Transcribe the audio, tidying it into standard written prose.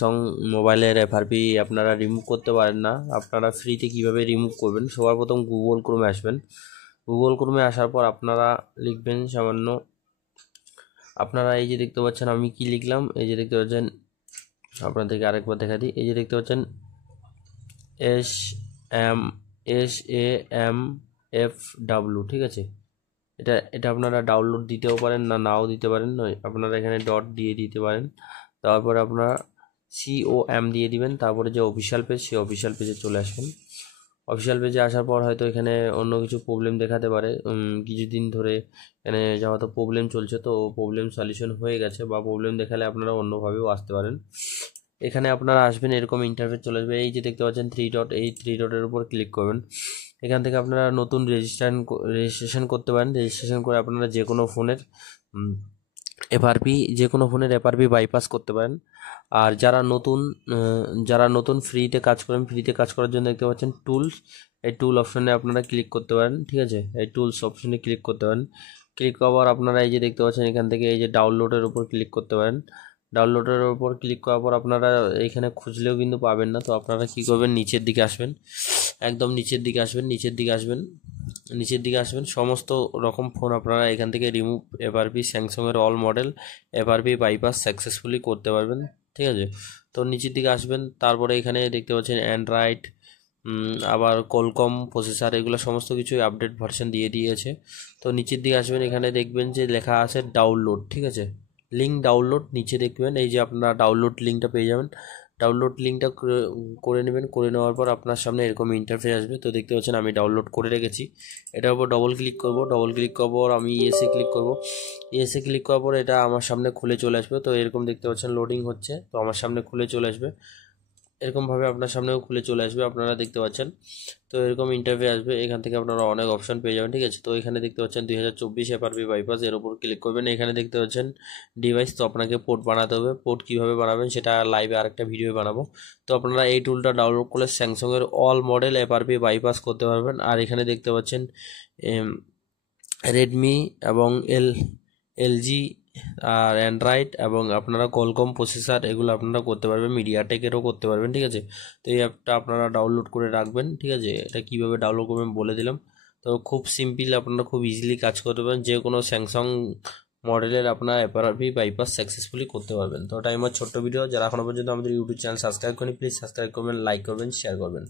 Samsung মোবাইলের FRP আপনারা remove করতে পারেন না। আপনারা ফ্রিতে কিভাবে রিমুভ করবেন, সবার প্রথম গুগল ক্রোমে আসবেন। গুগল ক্রোমে আসার পর আপনারা লিখবেন সামান্য, আপনারা এই যে দেখতে পাচ্ছেন আমি কি লিখলাম, এই যে দেখতে পাচ্ছেন, আপনাদেরকে আরেকবার দেখা দিই, এই যে দেখতে পাচ্ছেন SAMFW, ঠিক আছে। এটা আপনারা ডাউনলোড দিতেও পারেন না, নাও দিতে পারেন, আপনারা এখানে ডট দিয়ে দিতে পারেন। তারপরে আপনারা COM দিয়ে দিবেন, তারপরে যে অফিসিয়াল পেজ, সেই অফিসিয়াল পেজে চলে আসবেন। অফিসিয়াল পেজে আসার পর হয়তো এখানে অন্য কিছু প্রবলেম দেখাতে পারে, কিছুদিন ধরে এখানে হয়তো প্রবলেম চলছে, তো প্রবলেম সলিউশন হয়ে গেছে, বা প্রবলেম দেখালে আপনারা অন্যভাবেও আসতে পারেন। এখানে আপনারা আসবেন, এরকম ইন্টারফেস চলে আসবে। এই যে দেখতে পাচ্ছেন 3 ডট, এই 3 ডটের উপর ক্লিক করবেন। এখান থেকে আপনারা নতুন রেজিস্ট্রেশন করতে পারেন। রেজিস্ট্রেশন করে আপনারা যে কোনো ফোনের এফআরপি বাইপাস করতে পারেন। আর যারা নতুন ফ্রিতে কাজ করেন, ফ্রিতে কাজ করার জন্য দেখতে পাচ্ছেন টুলস, এই টুল অপশনে আপনারা ক্লিক করতে পারেন, ঠিক আছে। এই টুলস অপশনে ক্লিক করতে পারেন। ক্লিক করার আপনারা এই যে দেখতে পাচ্ছেন এখান থেকে এই যে ডাউনলোডের উপর ক্লিক করতে পারেন। ডাউনলোডের উপর ক্লিক করার পর আপনারা এখানে খুঁজলেও কিন্তু পাবেন না, তো আপনারা কি করবেন, নিচের দিকে আসবেন, একদম নিচের দিকে আসবেন। সমস্ত রকম ফোন আপনারা এখান থেকে রিমুভ এফআরপি, স্যামসাংয়ের all model FRP bypass successfully করতে পারবেন, ঠিক আছে। তো নিচের দিকে আসবেন, তারপরে এখানে দেখতে পাচ্ছেন অ্যান্ড্রয়েড, আবার কোলকম প্রসেসর, এগুলো সমস্ত কিছুই আপডেট ভার্সন দিয়ে দিয়েছে। তো নিচের দিকে আসবেন, এখানে দেখবেন যে লেখা আছে ডাউনলোড, ঠিক আছে, লিঙ্ক ডাউনলোড, নিচে দেখবেন এই যে আপনারা ডাউনলোড লিঙ্কটা পেয়ে যাবেন। ডাউনলোড লিঙ্কটা করে নেবেন। করে নেওয়ার পর আপনার সামনে এরকম ইন্টারফেস আসবে। তো দেখতে পাচ্ছেন আমি ডাউনলোড করে রেখেছি। এটার উপর ডবল ক্লিক করব, আমি ইয়েসে ক্লিক করব। ইয়েসে ক্লিক করার পর এটা আমার সামনে খুলে চলে আসবে। তো এরকম দেখতে পাচ্ছেন লোডিং হচ্ছে, তো আমার সামনে খুলে চলে আসবে, এরকমভাবে আপনার সামনেও খুলে চলে আসবে, আপনারা দেখতে পাচ্ছেন। তো এরকম ইন্টারভিউ আসবে, এখান থেকে আপনারা অনেক অপশন পেয়ে যাবেন, ঠিক আছে। তো এখানে দেখতে পাচ্ছেন 2024 এফআরপি বাইপাস, এর উপর ক্লিক করবেন। এখানে দেখতে পাচ্ছেন ডিভাইস, তো আপনাকে পোর্ট বানাতে হবে। পোর্ট কীভাবে বানাবেন সেটা লাইভে আরেকটা ভিডিও বানাবো। তো আপনারা এই টুলটা ডাউনলোড করলে স্যামসাংয়ের অল মডেল এফআরপি বাইপাস করতে পারবেন। আর এখানে দেখতে পাচ্ছেন রেডমি এবং এলজি আর অ্যান্ড্রয়েড এবং আপনারা কোলকম প্রসেসর, এগুলো আপনারা করতে পারবেন, মিডিয়াটেকেরও করতে পারবেন, ঠিক আছে। তো এই অ্যাপটা আপনারা ডাউনলোড করে রাখবেন, ঠিক আছে। এটা কীভাবে ডাউনলোড করবেন বলে দিলাম। তো খুব সিম্পল, আপনারা খুব ইজিলি কাজ করতে পারবেন, যে কোনো স্যামসাং মডেলের আপনার এফআরপি বাইপাস সাকসেসফুলি করতে পারবেন। তো ওটা আমার ছোট্ট ভিডিও। যারা এখনও পর্যন্ত আমাদের ইউটিউব চ্যানেল সাবস্ক্রাইব করেন, প্লিজ সাবস্ক্রাইব করবেন, লাইক করবেন, শেয়ার করবেন।